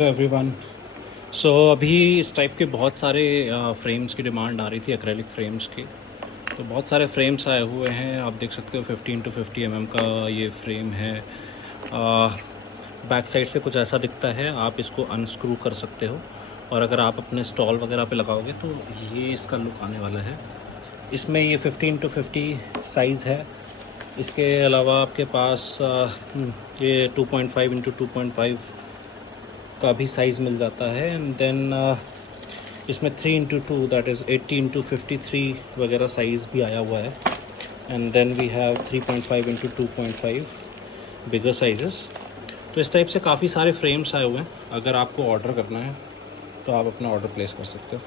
Everyone. सो अभी इस type के बहुत सारे फ्रेम्स की डिमांड आ रही थी, एक्रेलिक फ्रेम्स की। तो बहुत सारे फ्रेम्स आए हुए हैं, आप देख सकते हो 15 to 50 mm का ये फ्रेम है। बैक साइड से कुछ ऐसा दिखता है, आप इसको अनस्क्रू कर सकते हो और अगर आप अपने स्टॉल वगैरह पे लगाओगे तो ये इसका लुक आने वाला है। इसमें ये 15 to 50 साइज़ है। इसके अलावा आपके पास ये 2.5 into 2.5 का भी साइज़ मिल जाता है। एंड देन इसमें 3x2 दैट इज़ 80x53 वगैरह साइज़ भी आया हुआ है। And then we have 3.5 into 2.5 bigger sizes. तो इस टाइप से काफ़ी सारे फ्रेम्स आए हुए हैं। अगर आपको ऑर्डर करना है तो आप अपना ऑर्डर प्लेस कर सकते हो।